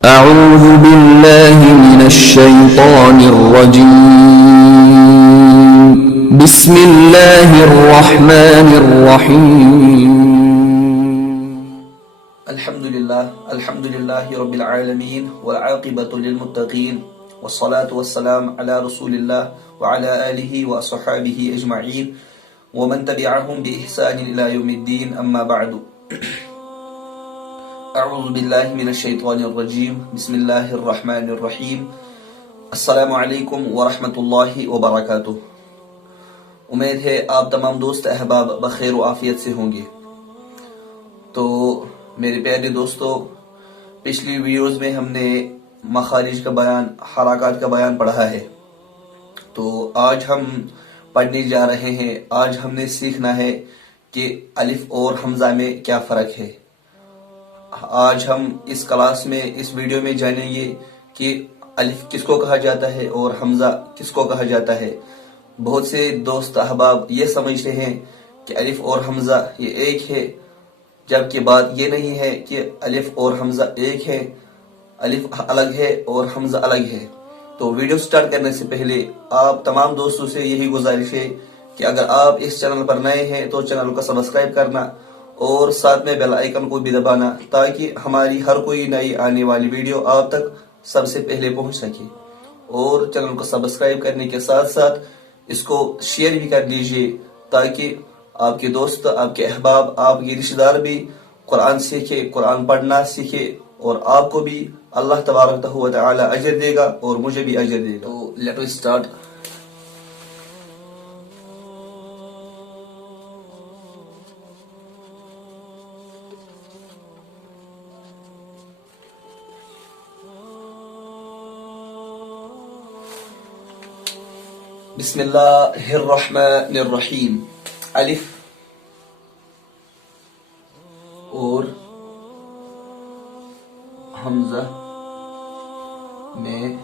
أعوذ بالله من الشيطان الرجيم بسم الله الرحمن الرحيم الحمد لله رب العالمين والعاقبة للمتقين والصلاة والسلام على رسول الله وعلى آله وصحابه أجمعين ومن تبعهم بإحسان إلى يوم الدين أما بعد اعوذ باللہ من الشیطان الرجیم بسم اللہ الرحمن الرحیم السلام علیکم ورحمۃ اللہ وبرکاتہ۔ امید ہے آپ تمام دوست احباب بخیر و عافیت سے ہوں گے۔ تو میرے پیارے دوستو، پچھلی ویڈیوز میں ہم نے مخارج کا بیان، حرکات کا بیان پڑھا ہے، تو آج ہم پڑھنے جا رہے ہیں۔ آج ہم نے سیکھنا ہے کہ الف اور حمزہ میں کیا فرق ہے۔ آج ہم اس کلاس میں، اس ویڈیو میں جانیں گے کہ الف کس کو کہا جاتا ہے اور حمزہ کس کو کہا جاتا ہے۔ بہت سے دوست احباب یہ سمجھتے ہیں کہ الف اور حمزہ یہ ایک ہے، جبکہ بات یہ نہیں ہے کہ الف اور حمزہ ایک ہے، الف الگ ہے اور حمزہ الگ ہے۔ تو ویڈیو سٹارٹ کرنے سے پہلے آپ تمام دوستوں سے یہی گزارش ہے کہ اگر آپ اس چینل پر نئے ہیں تو چینل کو سبسکرائب کرنا اور ساتھ میں بیل آئیکن کو بھی دبانا، تاکہ ہماری ہر کوئی نئی آنے والی ویڈیو آپ تک سب سے پہلے پہنچ سکے۔ اور چینل کو سبسکرائب کرنے کے ساتھ ساتھ اس کو شیئر بھی کر دیجئے، تاکہ آپ کے دوست، آپ کے احباب، آپ کے رشتہ دار بھی قرآن سیکھے، قرآن پڑھنا سیکھے، اور آپ کو بھی اللہ تبارک و تعالی اجر دے گا اور مجھے بھی اجر دے گا۔ تو لیٹ اس اسٹارٹ۔ بسم اللہ الرحمن الرحیم۔ الف اور حمزہ میں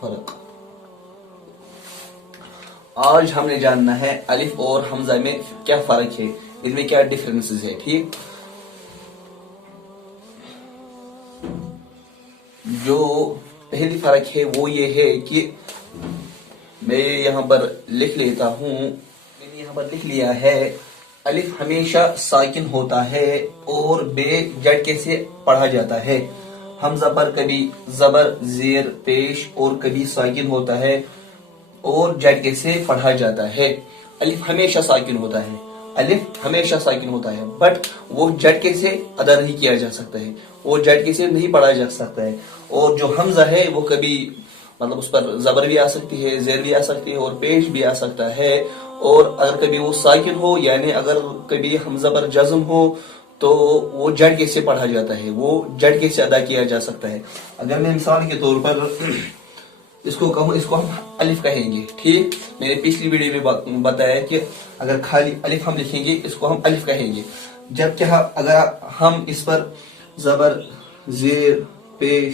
فرق۔ آج ہم نے جاننا ہے الف اور حمزہ میں کیا فرق ہے، ان میں کیا ڈفرنسز ہے۔ ٹھیک، جو پہلی فرق ہے وہ یہ ہے کہ میں یہاں پر لکھ لیتا ہوں، میں نے یہاں پر لکھ لیا ہے الف ہمیشہ ساکن ہوتا ہے اور بے جھٹکے سے پڑھا جاتا ہے۔ حمزہ پر کبھی زبر، زیر، پیش اور کبھی ساکن ہوتا ہے اور جھٹکے سے پڑھا جاتا ہے۔ الف ہمیشہ ساکن ہوتا ہے، الف ہمیشہ ساکن ہوتا ہے، بٹ وہ جھٹکے سے ادا نہیں کیا جا سکتا ہے، وہ جھٹکے سے نہیں پڑھا جا سکتا ہے۔ اور جو حمزہ ہے وہ کبھی مطلب اس پر زبر بھی آ سکتی ہے، زیر بھی آ سکتی ہے اور پیش بھی آ سکتا ہے، اور اگر کبھی وہ ساکن ہو، یعنی اگر کبھی حمزہ پر جزم ہو تو وہ جھٹکے سے پڑھا جاتا ہے، وہ جھٹکے سے ادا کیا جا سکتا ہے۔ اگر میں مثال کے طور پر اس کو کہوں، اس کو ہم الف کہیں گے۔ ٹھیک، میں نے پچھلی ویڈیو میں بتایا کہ اگر خالی الف ہم لکھیں گے اس کو ہم الف کہیں گے، جبکہ اگر ہم اس پر زبر، زیر، پیش،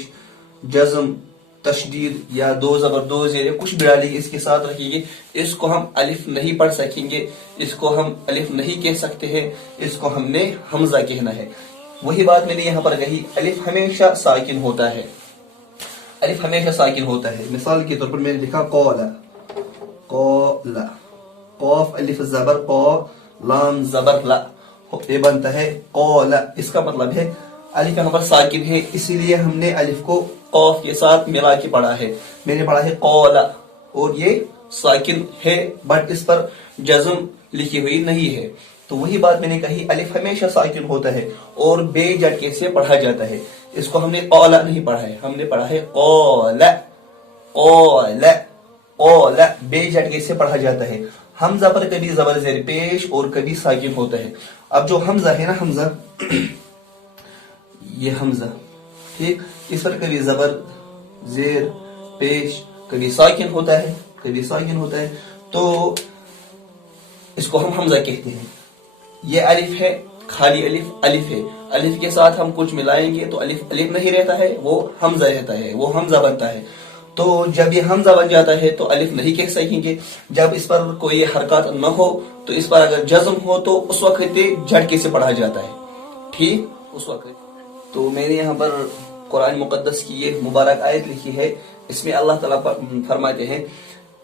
جزم، تشدید یا دو زبر دو زیر کچھ بھی ڈالیں گے، اس کے ساتھ رکھیں گے، اس کو ہم الف نہیں پڑھ سکیں گے، اس کو ہم الف نہیں کہہ سکتے ہیں، اس کو ہم نے حمزہ کہنا ہے۔ وہی بات میں نے یہاں پر کہی، الف ہمیشہ ساکن ہوتا ہے، الف ہمیشہ ساکن ہوتا ہے۔ مثال کے طور پر میں نے لکھا قول، قول، قوف الف زبر قو، لام زبر لا، یہ بنتا ہے قول۔ اس کا مطلب ہے الف یہاں پر ساکن ہے، اسی لیے ہم نے الف کو قوف کے ساتھ ملا کے پڑھا ہے۔ میں نے پڑھا ہے قول، اور یہ ساکن ہے بٹ اس پر جزم لکھی ہوئی نہیں ہے۔ تو وہی بات میں نے کہی، الف ہمیشہ ساکن ہوتا ہے اور بے جھٹکے سے پڑھا جاتا ہے۔ اس کو ہم نے قول نہیں پڑھا ہے، ہم نے پڑھا ہے قول، قول، قول، بے جھٹکے سے پڑھا جاتا ہے۔ حمزہ پر کبھی زبر، زیر، پیش اور کبھی ساکن ہوتا ہے۔ اب جو حمزہ ہے نا، حمزہ یہ حمزہ، ٹھیک، اس پر کبھی زبر، زیر، پیش، کبھی ساکن ہوتا ہے، کبھی ساکن ہوتا ہے، تو اس کو ہم حمزہ کہتے ہیں۔ یہ الف ہے، خالی الف الف ہے، الف کے ساتھ ہم کچھ ملائیں گے تو الف الف نہیں رہتا ہے، وہ حمزہ رہتا ہے، وہ حمزہ بنتا ہے۔ تو جب یہ حمزہ بن جاتا ہے تو الف نہیں کہہ سکیں گے۔ جب اس پر کوئی حرکات نہ ہو تو اس پر اگر جزم ہو تو اس وقت یہ جھٹکے سے پڑھا جاتا ہے، ٹھیک اس وقت. تو میں نے یہاں پر قرآن مقدس کی یہ مبارک آیت لکھی ہے. اس میں اللہ تعالیٰ فرماتے ہیں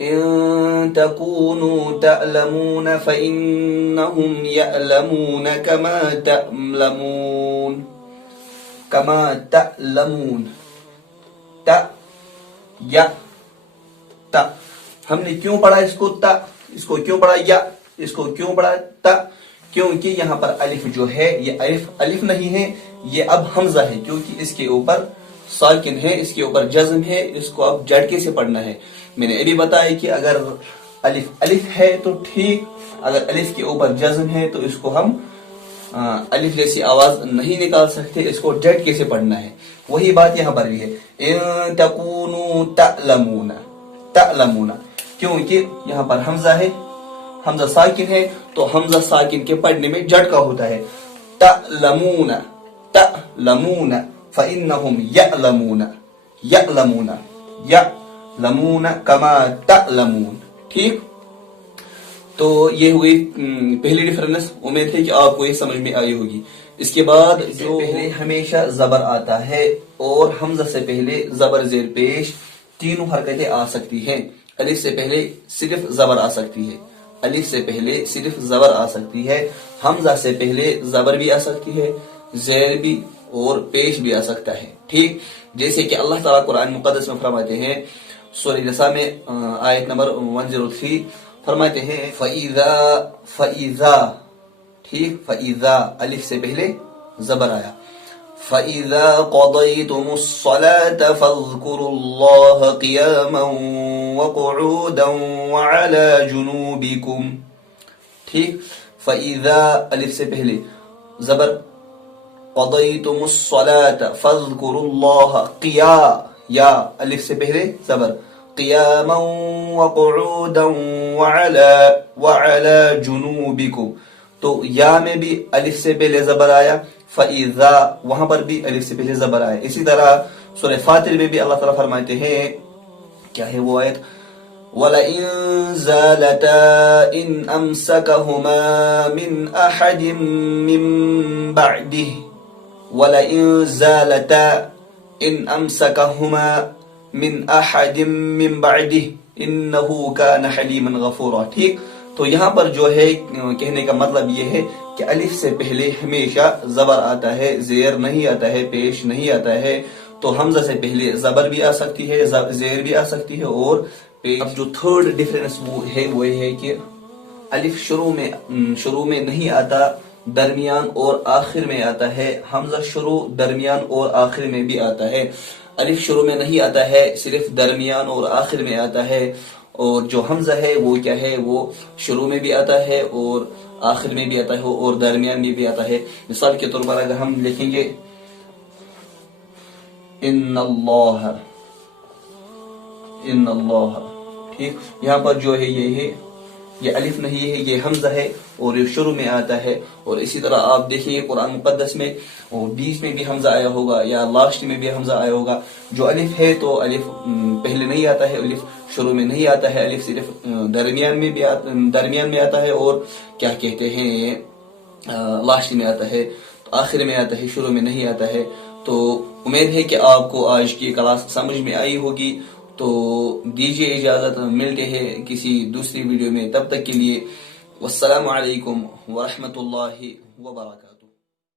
ان تکونوا تعلمون فإنهم يعلمون كما تعلمون. کما تعلمون. تا یا تا. ہم نے کیوں پڑھا اس کو تا, اس کو کیوں پڑھا یا, اس کو کیوں پڑھا تا؟ کیونکہ یہاں پر الف جو ہے یہ الف نہیں ہے, یہ اب حمزہ ہے, کیونکہ اس کے اوپر ساکن ہے, اس کے اوپر جزم ہے, اس کو اب جھٹکے سے پڑھنا ہے. میں نے ابھی بتایا کہ اگر الف ہے تو ٹھیک, اگر الف کے اوپر جزم ہے تو اس کو ہم الف جیسی آواز نہیں نکال سکتے, اس کو جھٹکے سے پڑھنا ہے. وہی بات یہاں پر بھی ہے ان تکونوا تعلمون. تعلمون کیونکہ یہاں پر حمزہ ہے, حمزہ ساکن ہے, تو حمزہ ساکن کے پڑھنے میں جھٹکا ہوتا ہے. تعلمون تعلمون فإنهم يعلمون يعلمون يعلمون كما تعلمون. ٹھیک, تو یہ ہوئی پہلی ڈیفرنس. امید ہے کہ آپ کو یہ سمجھ میں آئی ہوگی. اس کے بعد جو پہلے ہمیشہ زبر آتا ہے اور حمزہ سے پہلے زبر زیر پیش تینوں حرکتیں آ سکتی ہیں. الف سے پہلے صرف زبر آ سکتی ہے, الف سے پہلے صرف زبر آ سکتی ہے. حمزہ سے پہلے زبر بھی آ سکتی ہے, زیر بھی اور پیش بھی آ سکتا ہے. ٹھیک, جیسے کہ اللہ تعالیٰ قرآن مقدس میں فرماتے ہیں سورہ نساء میں آیت نمبر 103 فرماتے ہیں فَإِذَا. ٹھیک, فَإِذَا الف سے پہلے زبر آیا. فَإِذَا قَضَيْتُمُ الصَّلَاةَ فَاذْكُرُوا اللَّهَ قِيَامًا وَقُعُودًا وَعَلَى جُنُوبِكُمْ. ٹھیک, فَإِذَا الف سے پہلے زبر, قضيتم الصلاة فاذكروا الله یا الف سے پہلے زبر, قیاما وقعودا وعلى جنوبكم. تو یا میں بھی الف سے پہلے زبر آیا, فَإِذَا وہاں پر بھی الف سے پہلے زبر آیا. اسی طرح سورہ فاطر میں بھی اللہ تعالیٰ فرماتے ہیں, کیا ہے وہ آیت, وَلَئِن زَالَتَا إِنْ أَمْسَكَهُمَا مِنْ أَحَدٍ مِّن بَعْدِهِ. وَلَئِن زَالَتَا إِنْ أَمْسَكَهُمَا مِنْ أَحَدٍ مِّن بَعْدِهِ إِنَّهُ كَانَ حَلِيمًا غَفُورًا. ٹھیک, تو یہاں پر جو ہے کہنے کا مطلب یہ ہے کہ الف سے پہلے ہمیشہ زبر آتا ہے, زیر نہیں آتا ہے, پیش نہیں آتا ہے. تو حمزہ سے پہلے زبر بھی آ سکتی ہے, زیر بھی آ سکتی ہے اور پیش. اب جو تھرڈ ڈیفرنس وہ یہ ہے کہ الف شروع میں نہیں آتا, درمیان اور آخر میں آتا ہے. حمزہ شروع, درمیان اور آخر میں بھی آتا ہے. الف شروع میں نہیں آتا ہے, صرف درمیان اور آخر میں آتا ہے. اور جو حمزہ ہے وہ کیا ہے, وہ شروع میں بھی آتا ہے اور آخر میں بھی آتا ہے اور درمیان میں بھی آتا ہے. مثال کے طور پر اگر ہم لکھیں گے ان اللہ, ان اللہ. ٹھیک, یہاں پر جو ہے یہ الف نہیں ہے, یہ حمزہ ہے اور یہ شروع میں آتا ہے. اور اسی طرح آپ دیکھیں قرآن مقدس میں اور بیچ میں بھی حمزہ آیا ہوگا یا لاسٹ میں بھی حمزہ آیا ہوگا. جو الف ہے تو الف پہلے نہیں آتا ہے, الف شروع میں نہیں آتا ہے, الف صرف درمیان میں آتا ہے اور کیا کہتے ہیں لاسٹ میں آتا ہے, آخر میں آتا ہے, شروع میں نہیں آتا ہے. تو امید ہے کہ آپ کو آج کی کلاس سمجھ میں آئی ہوگی. تو دیجیے اجازت, ملتے ہیں کسی دوسری ویڈیو میں. تب تک کے لیے والسلام علیکم ورحمۃ اللہ وبرکاتہ.